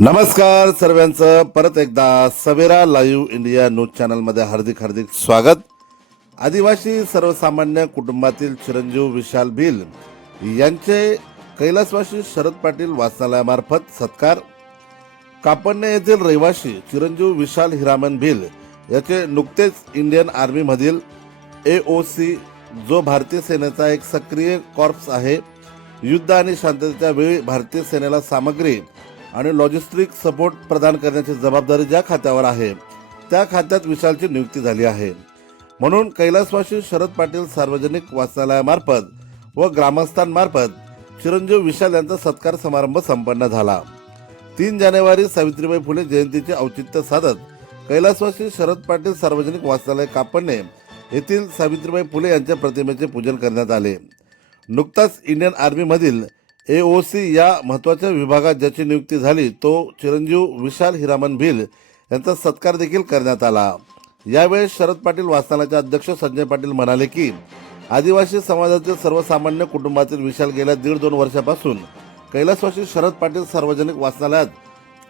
नमस्कार सर्वांचं. परत एकदा सवेरा लाईव्ह इंडिया न्यूज चॅनलमध्ये हार्दिक हार्दिक स्वागत. आदिवासी सर्वसामान्य कुटुंबातील चिरंजीव विशाल भिल यांचे कैलासवासी शरद पाटील वाचनालयामार्फत सत्कार. कापडणे येथील रहिवासी चिरंजीव विशाल हिरामन भिल याचे नुकतेच इंडियन आर्मीमधील ए ओ सी जो भारतीय सेनेचा एक सक्रिय कॉर्प्स आहे युद्ध आणि शांततेच्या वेळी भारतीय सेनेला सामग्री आणि लॉजिस्टिक सपोर्ट प्रदान करण्याची जबाबदारी ज्या खात्यावर आहे त्या खात्यात विशालची नियुक्ती झाली आहे. म्हणून कैलासवासी शरद पाटील सार्वजनिक वाचनालयामार्फत व ग्रामस्थांमार्फत चिरंजीव विशाल यांचा सत्कार समारंभ संपन्न झाला. तीन जानेवारी सावित्रीबाई फुले जयंतीचे औचित्य साधत कैलासवासी शरद पाटील सार्वजनिक वाचनालय कापडणे येथील सावित्रीबाई फुले यांच्या प्रतिमेचे पूजन करण्यात आले. नुकताच इंडियन आर्मीमधील ए ओ सी या महत्त्वाच्या विभागात ज्याची नियुक्ती झाली तो चिरंजीव विशाल हिरामन भिल यांचा सत्कार देखील करण्यात आला. यावेळेस शरद पाटील वाचनालयाचे अध्यक्ष संजय पाटील म्हणाले की आदिवासी समाजातील सर्वसामान्य कुटुंबातील विशाल गेल्या दीड दोन वर्षापासून कैलासवासी शरद पाटील सार्वजनिक वाचनालयात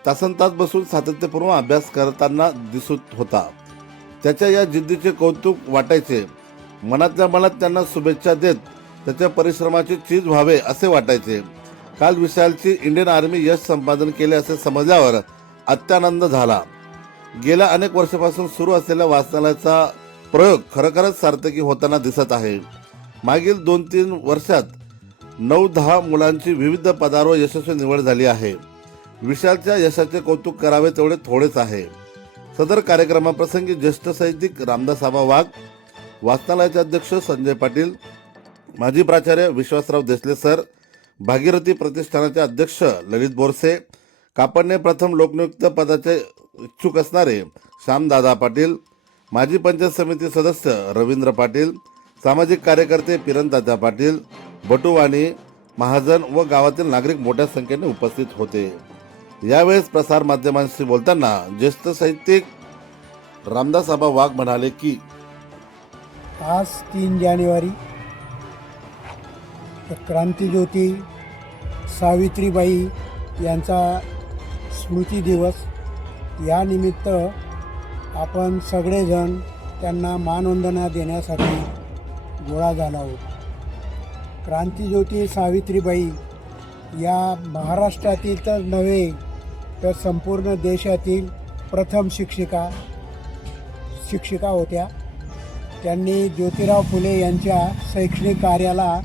तासन तास बसून सातत्यपूर्ण अभ्यास करताना दिसत होता. त्याच्या या जिद्दीचे कौतुक वाटायचे. मनातल्या मनात त्यांना शुभेच्छा देत त्याच्या परिश्रमाची चीज व्हावे असे वाटायचे. काल विशालची इंडियन आर्मी यश संपादन केले असे समजल्यावर अत्यानंद झाला. गेल्या अनेक वर्षापासून सुरू असलेल्या वाचनालयाचा प्रयोग खरोखरच सार्थकी होताना दिसत आहे. मागील दोन तीन वर्षात नऊ दहा मुलांची विविध पदावर यशस्वी निवड झाली आहे. विशालच्या यशाचे कौतुक करावे तेवढे थोडेच आहे. सदर कार्यक्रमाप्रसंगी ज्येष्ठ साहित्यिक रामदास आबा वाघ वाचनालयाचे अध्यक्ष संजय पाटील माजी प्राचार्य विश्वासराव देसले सर भागीरथी प्रतिष्ठानाचे अध्यक्ष ललित बोरसे कापडणे प्रथम लोकनियुक्त पदाचे इच्छुक असणारे श्यामदादा पाटील माजी पंचायत समिती सदस्य रवींद्र पाटील सामाजिक कार्यकर्ते पिरणदादा पाटील बटुवाणी महाजन व गावातील नागरिक मोठ्या संख्येने उपस्थित होते. यावेळेस प्रसार माध्यमांशी बोलताना ज्येष्ठ साहित्यिक रामदास आबा वाघ म्हणाले की आज तीन जानेवारी तर क्रांतीज्योती सावित्रीबाई यांचा स्मृती दिवस. या निमित्त आपण सगळेजण त्यांना मानवंदना देण्यासाठी गोळा झाला आहोत. क्रांतीज्योती सावित्रीबाई या महाराष्ट्रातील तर नव्हे तर संपूर्ण देशातील प्रथम शिक्षिका शिक्षिका होत्या. त्यांनी ज्योतिराव फुले यांच्या शैक्षणिक कार्याला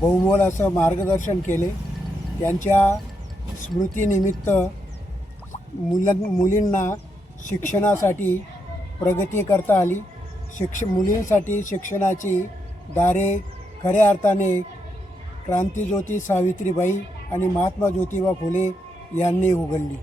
बहुमोल असं मार्गदर्शन केले. त्यांच्या स्मृतीनिमित्त मुलं मुलींना शिक्षणासाठी प्रगती करता आली. शिक्ष मुलींसाठी शिक्षणाची दारे खऱ्या अर्थाने क्रांतीज्योती सावित्रीबाई आणि महात्मा ज्योतिबा फुले यांनी उघडली.